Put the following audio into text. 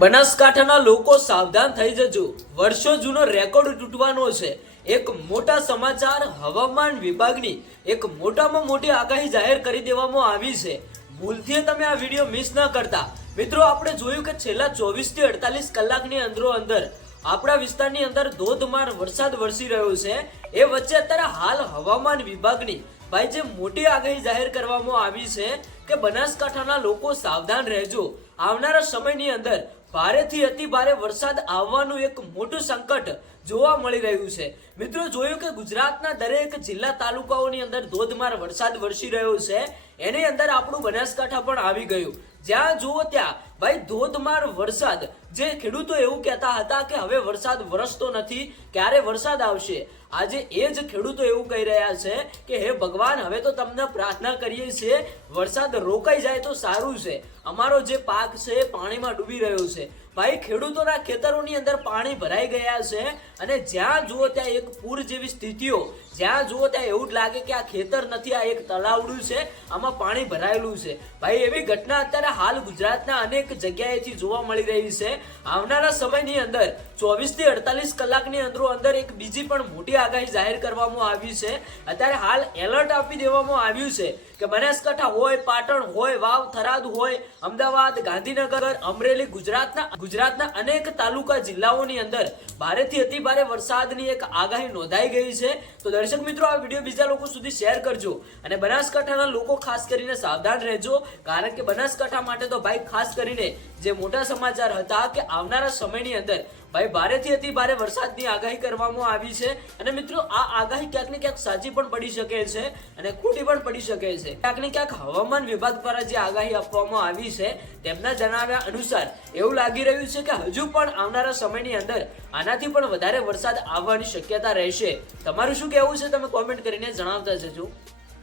બનાસકાંઠાના લોકો સાવધાન થઈ જજો, વર્ષો જૂનો રેકોર્ડ તૂટવાનો છે। એક મોટા સમાચાર, હવામાન વિભાગની એક મોટામાં મોટી આગાહી જાહેર કરી દેવામાં આવી છે। ભૂલથી તમે આ વિડીયો મિસ ન કરતા। મિત્રો, આપણે જોયું કે છેલ્લા 24 થી 48 કલાકની અંદર આપણા વિસ્તારની અંદર ધોધમાર વરસાદ વરસી રહ્યો છે। એ વચ્ચે અત્યારે હાલ હવામાન વિભાગની ભાઈ જે મોટી આગાહી જાહેર કરવામાં આવી છે કે બનાસકાંઠાના લોકો સાવધાન રહેજો, આવનારા સમયની અંદર ભારેથી અતિ ભારે વરસાદ આવવાનું એક મોટું સંકટ જોવા મળી રહ્યું છે। મિત્રો, જોયું કે ગુજરાતના દરેક જિલ્લા તાલુકાઓની અંદર ધોધમાર વરસાદ વરસી રહ્યો છે, એની અંદર આપણું બનાસકાંઠા પણ આવી ગયું। જ્યાં જુઓ ત્યાં ભાઈ ધોધમાર વરસાદ, જે ખેડૂતો એવું કહેતા હતા કે હવે વરસાદ વરસતો નથી, ક્યારે વરસાદ આવશે, આજે એ જ ખેડૂતો એવું કહી રહ્યા છે કે હે ભગવાન, હવે તો તમને પ્રાર્થના કરીએ છીએ વરસાદ રોકાઈ જાય તો સારું છે, અમારો જે પાક છે પાણીમાં ડૂબી રહ્યો છે। ભાઈ, ખેડૂતોના ખેતરોની અંદર પાણી ભરાઈ ગયા છે અને જ્યાં જુઓ ત્યાં એક પૂર જેવી સ્થિતિઓ, જ્યાં જુઓ ત્યાં એવું જ લાગે કે આ ખેતર નથી, આ એક તળાવડું છે, આમાં પાણી ભરાયેલું છે। ભાઈ, એવી ઘટના અત્યારે હાલ ગુજરાતના અનેક જગ્યાએથી જોવા મળી રહી છે। આવનારા સમયની અંદર 24 થી 48 કલાકની અંદર એક બીજી પણ મોટી આગાહી જાહેર કરવામાં આવી છે। અત્યારે હાલ એલર્ટ આપી દેવામાં આવ્યું છે કે બનાસકાંઠા હોય, પાટણ હોય, વાવ, થરાદ હોય, અમદાવાદ, ગાંધીનગર, અમરેલી, ગુજરાતના અનેક તાલુકા જિલ્લાઓની અંદર ભારેથી અતિ ભારે વરસાદની એક આગાહી નોંધાઈ ગઈ છે। તો દર્શક મિત્રો, આ વિડીયો બીજા લોકો સુધી શેર કરજો અને બનાસકાંઠાના લોકો ખાસ કરીને સાવધાન રહેજો, કારણ કે બનાસકાંઠા માટે તો ભાઈ ખાસ કરીને જે મોટા સમાચાર હતા કે આવનારા સમયની અંદર ભાઈ ભારેથી અતિ ભારે વરસાદની આગાહી કરવામાં આવી છે। અને મિત્રો, આ આગાહી ક્યાંક ને ક્યાંક સાચી પણ પડી શકે છે અને ખોટી પણ પડી શકે છે। ક્યાંક ને ક્યાંક હવામાન વિભાગ દ્વારા જે આગાહી આપવામાં આવી છે તેમના જણાવ્યા અનુસાર એવું લાગી રહ્યું છે કે હજુ પણ આવનારા સમયની અંદર આનાથી પણ વધારે વરસાદ આવવાની શક્યતા રહેશે। તમારું શું કહેવું છે તમે કોમેન્ટ કરીને જણાવતા જજો।